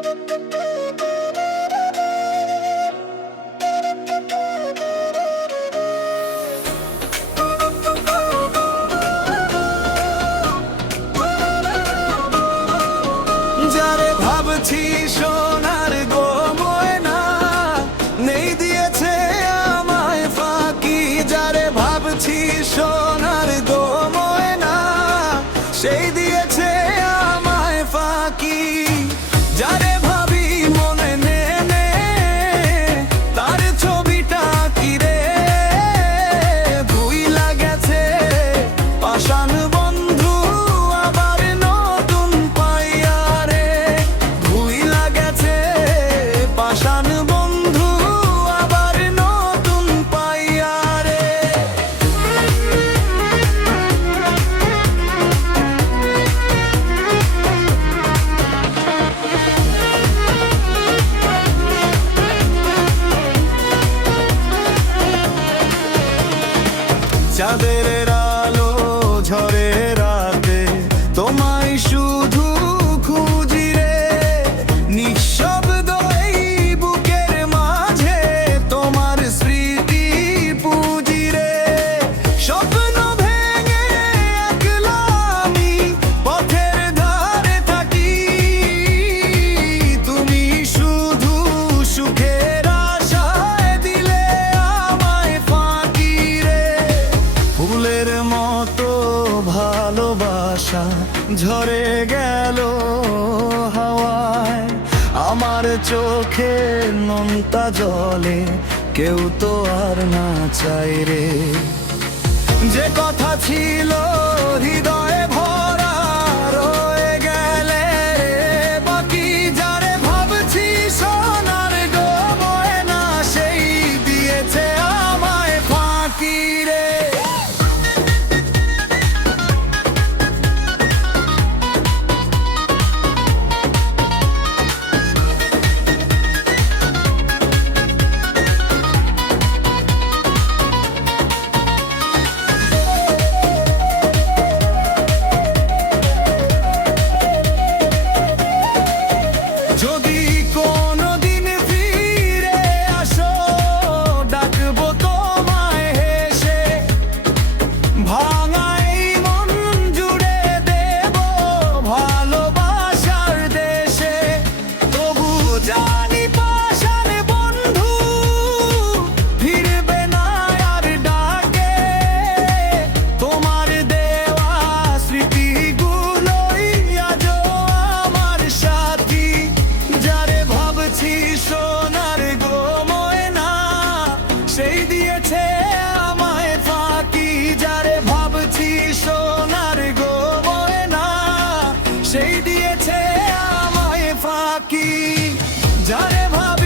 যারে ভাবছি সোনার গো ময়না, নেই দিয়েছে আমায় ফাঁকি। যারে ভাবছি সোনার গো ময়না, সেই দিয়েছে আমায় ফাঁকি। যারে ভাবি মনে নে তার ছবিটা কি রে, ভুইলা গেছে পাষাণ বন্ধু আবার নতুন পাইয়া রে। ভুইলা গেছে পাষাণ বন্ধু আবার নতুন পাইয়া রে। চাঁদের আলো ঝরে রাতে তোমায় শুধু খুঁজি রে। নিঃশব্দ এই বুকের মাঝে তোমার স্মৃতি পুঁজি রে। স্বপ্ন ভেঙে একলা আমি পথের ধারে থাকি, তুমি শুধু সুখের আশায় দিলে আমায় ফাঁকি রে। ফুলের মতো ভালোবাসা ঝরে গেল হাওয়ায়, আমার চোখে নোনতা জলে কেউ তো আর না চাই রে। যে কথা ছিল হৃদয়ে ভরা রয়ে গেলে বাকি। যারে ভাবছি সোনার গো ময়না, সেই দিয়েছে আমায় ফাঁকি রে। যদি কোনোদিন ফিরে আসো, ডাকবো তোমায় হেসে। ভাঙাই মন জুড়ে দেব ভালোবাসার দেশে। তবু জানি পাষাণ বন্ধু ফিরবে না আর ডাকে। তোমার দেওয়া স্মৃতিগুলোই আজও আমার সাথী। যারে ভাবছি সোনার গো ময়না, সেই দিয়েছে আমায় ফাঁকি। যারে ভাবছি সোনার গো ময়না, সেই দিয়েছে আমায় ফাঁকি। যারে ভাব